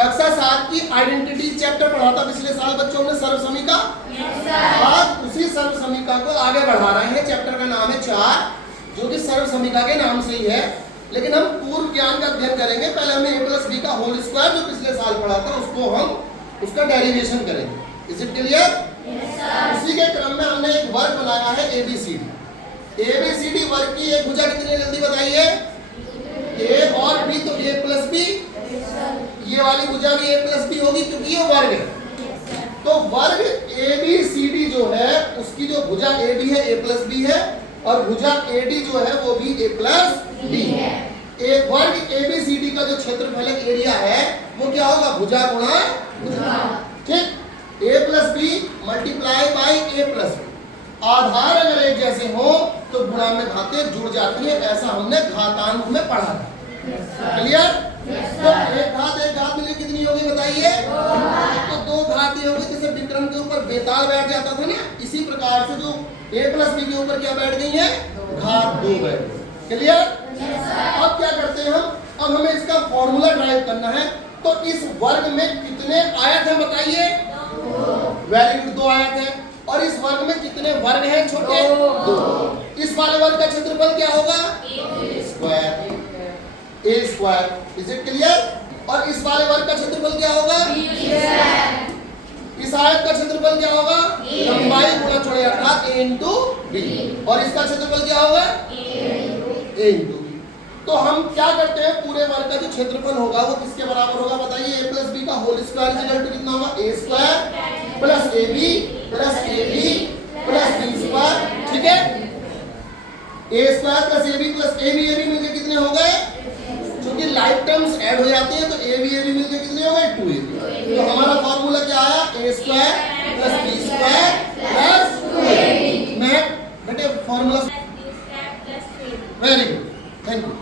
कक्षा 7 की identity chapter पढ़ा था पिछले साल बच्चों ने, सर्वसमीका। आज उसी सर्वसमीका को आगे बढ़ा रहे हैं। चैप्टर का नाम है 4, जो कि सर्वसमीका के नाम से ही है, लेकिन हम पूर्व ज्ञान का अध्ययन करेंगे। पहले हमने a प्लस बी का होल स्क्वायर जो पिछले साल पढ़ा था उसको हम उसका डेरिवेशन करेंगे। Is it clear? उसी के क्रम में हमने एक वर्ग बनाया है ABCD। ABCD वर्ग की एक भुजा कितनी है जल्दी बताइए? A और B, तो a प्लस बी, ये वाली भुजा भी a प्लस बी होगी क्योंकि ये वर्ग है। तो वर्ग ABCD जो है उसकी जो भुजा AB है a प्लस बी है, और भुजा AD जो है वो भी a प्लस बी है। एक वर्ग ABCD का जो क्षेत्रफल एरिया है वो क्या होगा? भुजा गुणा भुजा। ठीक, a plus B multiply by a plus B. आधार अगर एक जैसे हो तो गुणा में घातें जुड़ जाती है, ऐसा हमने घातांक में पढ़ा था। क्लियर? तो एक घात मिले कितनी होगी बताइए? तो दो घात ही होगी। जैसे विक्रम के ऊपर बेताल बैठ जाता था ना, इसी प्रकार से जो a प्लस बी के ऊपर क्या बैठ गई है? घात 2 बैठ गई। क्लियर? अब क्या करते हैं हम? अब हमें इसका फॉर्मूला ड्राइव करना है। तो इस वर्ग में कितने आयत हैं बताइए? वेरी गुड, 2 आयत हैं। और इस वर्ग में कितने वर्ग हैं छोटे? 2। इस वाले वर्ग का क्षेत्रफल क्या होगा? a square. Is it clear? और इस वाले वर्ग का क्षेत्रफल क्या होगा? इस आयत का क्षेत्रफल क्या होगा? लंबाई गुणा चौड़ाई अर्थात a इंटू बी। और इसका क्षेत्रफल क्या होगा? a into B. तो हम क्या करते हैं? पूरे वर्ग का जो क्षेत्रफल होगा वो किसके बराबर होगा बताइए? a प्लस बी का होल स्क्वायर इक्वल टू कितना होगा? a square plus ab plus b square. ठीक है, a स्क्वायर प्लस ab मिलकर कितने हो गए? क्योंकि लाइफ टर्म्स ऐड हो जाती है तो ab मिलकर कितने हो गए? 2ab। तो हमारा फॉर्मूला क्या आया? a square plus b square plus 2ab। मैं बेटे formula very good, thank you.